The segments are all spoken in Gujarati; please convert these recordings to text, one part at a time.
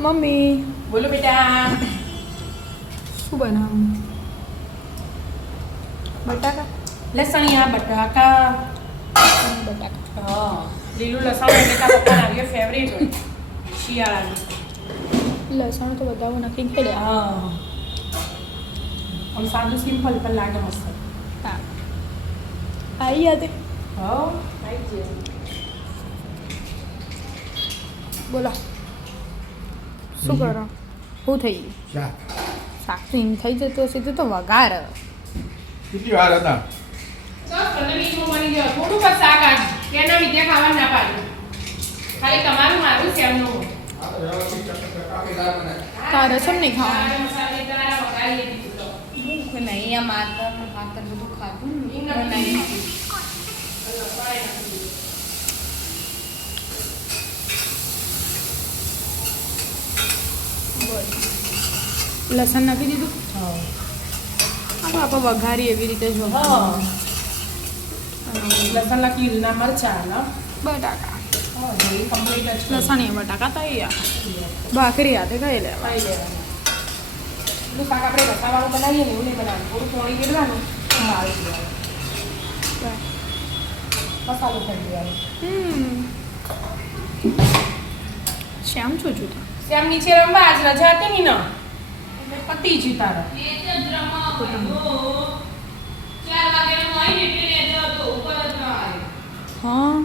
મમ્મી બોલો બેટા. શું બનાવું? બટાકા. લસણિયા બટાકા. બટાકા. હા, લીલું લસણ એટલે તારા પપ્પાના આવ્યો ફેવરેટ હોય શિયાળાનું. લસણ તો બધા નાખી ખાઈ લે. હા, આમ સાદું સિમ્પલ પણ લાગે મસ્ત. હા, આવી યાદ. હા, આવી જાય. બોલો શું કરો? શું થઈ ગયું? શાક તો એમ થઈ જતું હશે તો વઘાર. કેટલી વાર હતા? બની ગયો થોડું બસ શાક આજ તેના વિદ્યા ખાવા ના પાડ્યું. ખાલી તમારું મારું સેમનું. તારે છે નહીં ખાવાનું? ભૂખ નહીં આ માતર બધું ખાધું લસણ નાખી દીધું. આપણે વઘારી એવી રીતે જો. લસણ ના લીલા મરચા ના બટાકા. કમ્પ્લીટ લસણ બટાકા તૈયાર. ભાખરી હાથે ખાઈ લેવા. ખાઈ લેવાનું. એટલું શાક આપણે રસાવાળું બનાવીએ ને એવું નહીં બનાવવાનું. થોડું પોણી ગેરવાનું આવી દેવાનું. મસાલો કરી દેવાનો. શ્યામ છું છું શ્યામ નીચે રમવા આજ રજા હતી ની ના એટલે પતી જ તારા. હા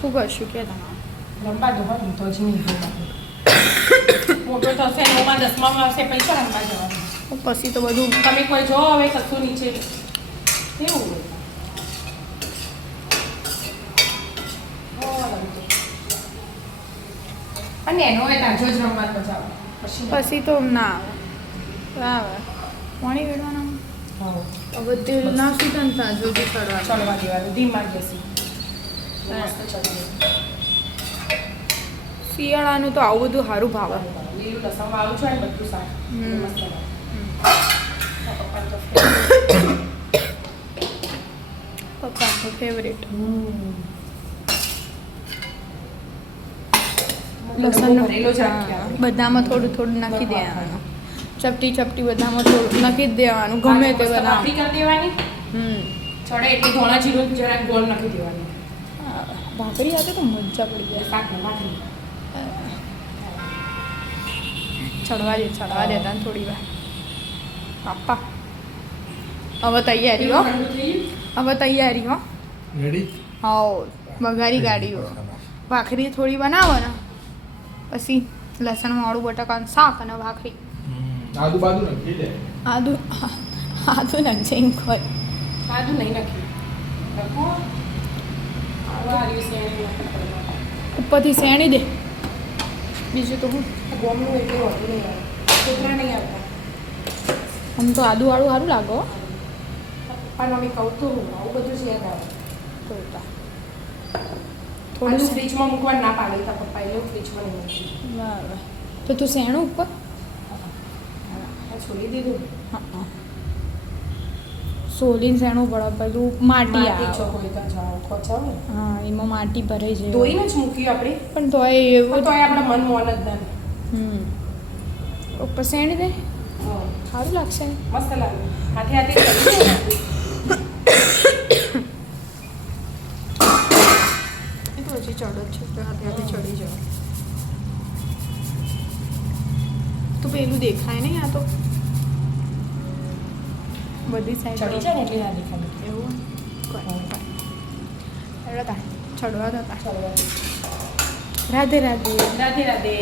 શું કરશું કે તમારે? રમવા જો હું તો જ નહીં મોટો થશે નવમાં દસમામાં આવશે પૈસા રમવા જવાનું. પછી તો બધું તમે કોઈ જો હવે કશું નીચે કેવું હોય. અને એનો હોય તાજો જ રમવા બચાવો પછી તો ના આવે પાણી વેડવાના. હવે તેલ ના શું તને તાજો જ ચડવા. ચડવા દેવાનું ધીમા ગેસી. શિયાળાનું તો આવું બધું સારું ભાવે. લીલું લસણ વાળું છે ને બધું શાક મસ્ત પપ્પા ફેવરેટ. લસણ બધામાં થોડું થોડું નાખી દેવાનું. ચપટી ચપટી બધામાં થોડું નાખી જ દેવાનું ગમે તે બધા. કરી દેવાની ચડે એટલે ધોળા જીરું જરાક ગોળ નાખી દેવાની. ભાખરી hatte તો મજા પડી જાય. શાક નાખી ચડવા દેતા થોડી વાર. પાપા હવે તૈયારી હો. હવે તૈયારી હો. રેડી? હા વઘારી ગાડીઓ. ભાખરી થોડી બનાવો ને પછી લસણ વાળું બટાકાનું શાક અને ભાખરી. આદુ બાદુ નાખી દે. આદુ નાખજે એમ ખોય. આદુ નહીં નાખી નાખો. ઉપરથી શેણી દે. બીજું તો હું ગોમનું એટલું હોતું નહીં આવે છોકરા નહીં આવતા. આમ તો આદુ વાળું સારું લાગો. પપ્પાને અમે કહું તો આવું બધું જ યાદ આવે. થોડું થોડું ફ્રીજમાં મૂકવા ના પાડે તા પપ્પા એટલે ફ્રીજમાં નહીં મૂકી. બરાબર તો તું શેણું ઉપર છોડી દીધું. હા સોલીને શેણું પડે પેલું માટી આવે. હોય તો જાઓ ખોચાવ ને હા એમાં માટી ભરાઈ જાય. ધોઈને જ મૂક્યું આપણે પણ તોય એવું તો આપણા મન મોન જ ના ઉપર શેણી દે સારું લાગશે. મસ્ત લાગે હાથે હાથે કરી એ તો હજી ચડ જ છે તો હાથે હાથે ચડી જાય તો પેલું દેખાય નહીં. આ તો બધી સાઈડ ચડી જાય ને એટલે ના દેખાય. એવું ચડવા હતા. ચડવા રાધે રાધે. રાધે રાધે.